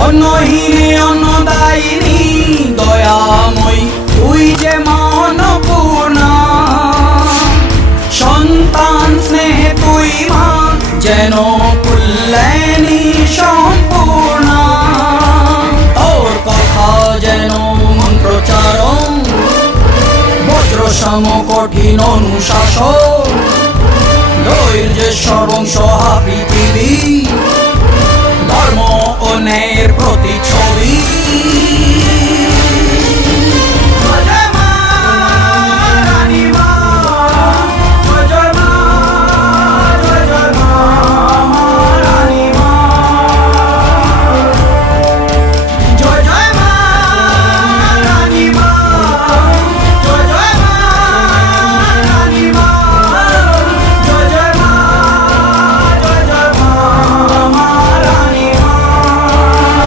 অন্নহীনে অন্নদায়িনী দয়াময়ী তুই যে মনপূর্ণা সন্তান স্নেহে তুই মা যেন কল্যাণী সম্পূর্ণা তোর কথা যেন মন্ত্রচারণ বজ্র সম কঠিন অনুশাসন ধৈর্যের সর্বংসহা পৃথিবী